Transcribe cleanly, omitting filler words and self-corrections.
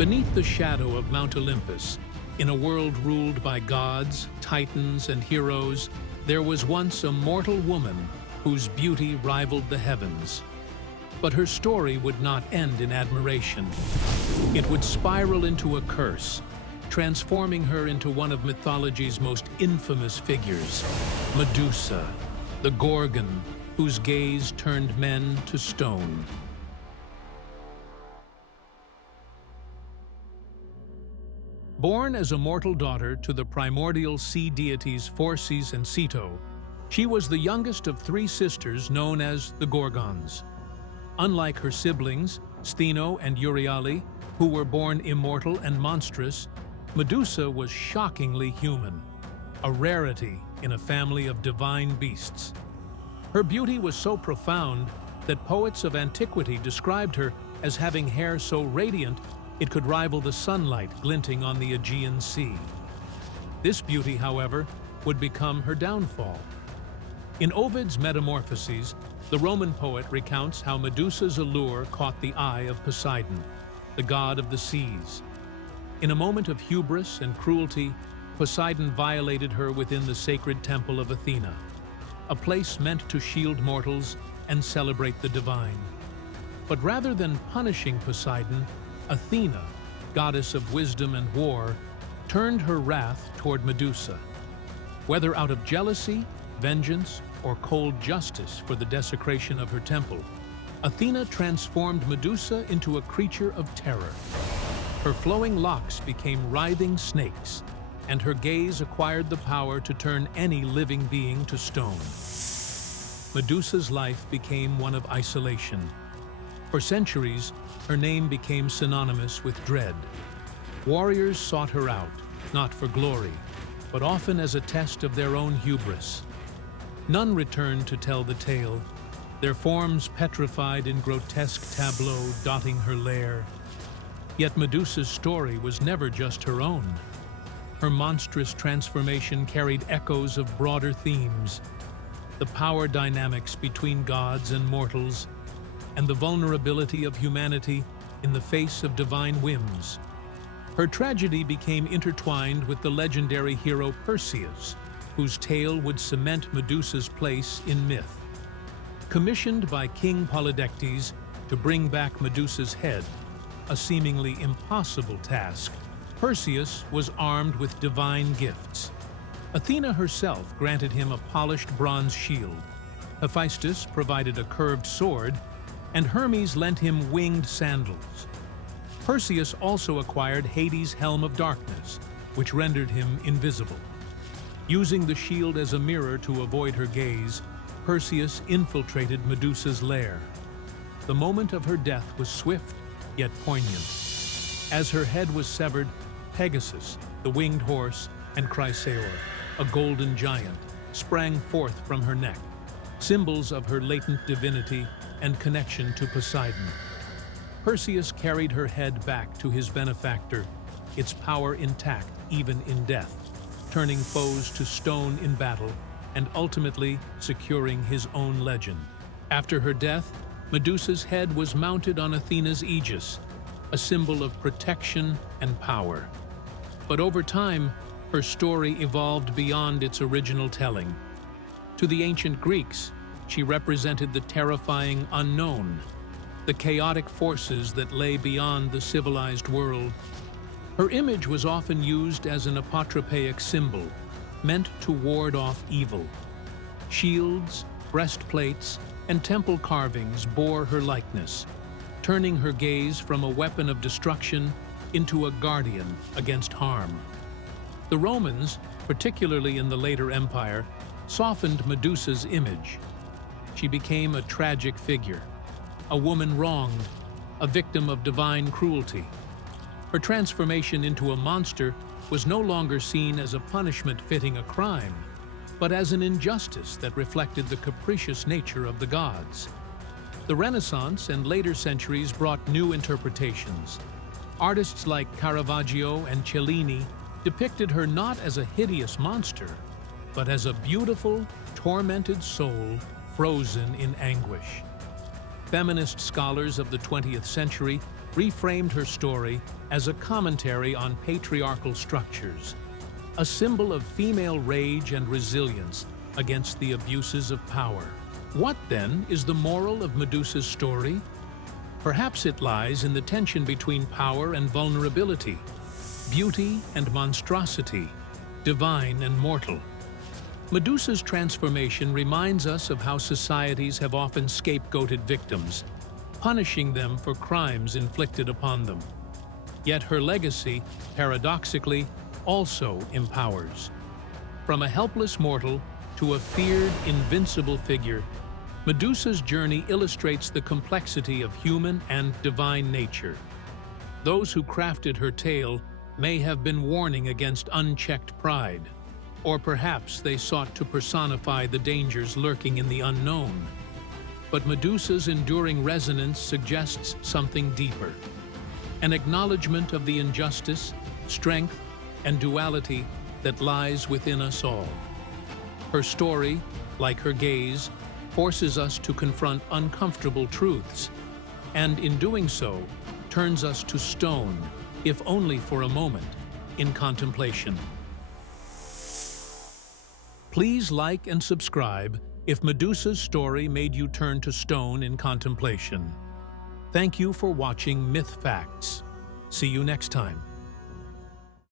Beneath the shadow of Mount Olympus, in a world ruled by gods, titans, and heroes, there was once a mortal woman whose beauty rivaled the heavens. But her story would not end in admiration. It would spiral into a curse, transforming her into one of mythology's most infamous figures, Medusa, the Gorgon, whose gaze turned men to stone. Born as a mortal daughter to the primordial sea deities Phorcys and Ceto, she was the youngest of three sisters known as the Gorgons. Unlike her siblings, Stheno and Euryale, who were born immortal and monstrous, Medusa was shockingly human, a rarity in a family of divine beasts. Her beauty was so profound that poets of antiquity described her as having hair so radiant it could rival the sunlight glinting on the Aegean Sea. This beauty, however, would become her downfall. In Ovid's Metamorphoses, the Roman poet recounts how Medusa's allure caught the eye of Poseidon, the god of the seas. In a moment of hubris and cruelty, Poseidon violated her within the sacred temple of Athena, a place meant to shield mortals and celebrate the divine. But rather than punishing Poseidon, Athena, goddess of wisdom and war, turned her wrath toward Medusa. Whether out of jealousy, vengeance, or cold justice for the desecration of her temple, Athena transformed Medusa into a creature of terror. Her flowing locks became writhing snakes, and her gaze acquired the power to turn any living being to stone. Medusa's life became one of isolation. For centuries, her name became synonymous with dread. Warriors sought her out, not for glory, but often as a test of their own hubris. None returned to tell the tale, their forms petrified in grotesque tableaux dotting her lair. Yet Medusa's story was never just her own. Her monstrous transformation carried echoes of broader themes: the power dynamics between gods and mortals, and the vulnerability of humanity in the face of divine whims. Her tragedy became intertwined with the legendary hero Perseus, whose tale would cement Medusa's place in myth. Commissioned by King Polydectes to bring back Medusa's head, a seemingly impossible task, Perseus was armed with divine gifts. Athena herself granted him a polished bronze shield, Hephaestus provided a curved sword, and Hermes lent him winged sandals. Perseus also acquired Hades' helm of darkness, which rendered him invisible. Using the shield as a mirror to avoid her gaze, Perseus infiltrated Medusa's lair. The moment of her death was swift, yet poignant. As her head was severed, Pegasus, the winged horse, and Chrysaor, a golden giant, sprang forth from her neck, symbols of her latent divinity and connection to Poseidon. Perseus carried her head back to his benefactor, its power intact even in death, turning foes to stone in battle and ultimately securing his own legend. After her death, Medusa's head was mounted on Athena's aegis, a symbol of protection and power. But over time, her story evolved beyond its original telling. To the ancient Greeks, she represented the terrifying unknown, the chaotic forces that lay beyond the civilized world. Her image was often used as an apotropaic symbol, meant to ward off evil. Shields, breastplates, and temple carvings bore her likeness, turning her gaze from a weapon of destruction into a guardian against harm. The Romans, particularly in the later empire, softened Medusa's image. She became a tragic figure, a woman wronged, a victim of divine cruelty. Her transformation into a monster was no longer seen as a punishment fitting a crime, but as an injustice that reflected the capricious nature of the gods. The Renaissance and later centuries brought new interpretations. Artists like Caravaggio and Cellini depicted her not as a hideous monster, but as a beautiful, tormented soul frozen in anguish. Feminist scholars of the 20th century reframed her story as a commentary on patriarchal structures, a symbol of female rage and resilience against the abuses of power. What, then, is the moral of Medusa's story? Perhaps it lies in the tension between power and vulnerability, beauty and monstrosity, divine and mortal. Medusa's transformation reminds us of how societies have often scapegoated victims, punishing them for crimes inflicted upon them. Yet her legacy, paradoxically, also empowers. From a helpless mortal to a feared, invincible figure, Medusa's journey illustrates the complexity of human and divine nature. Those who crafted her tale may have been warning against unchecked pride, or perhaps they sought to personify the dangers lurking in the unknown. But Medusa's enduring resonance suggests something deeper, an acknowledgement of the injustice, strength, and duality that lies within us all. Her story, like her gaze, forces us to confront uncomfortable truths, and in doing so, turns us to stone, if only for a moment, in contemplation. Please like and subscribe if Medusa's story made you turn to stone in contemplation. Thank you for watching Myth Facts. See you next time.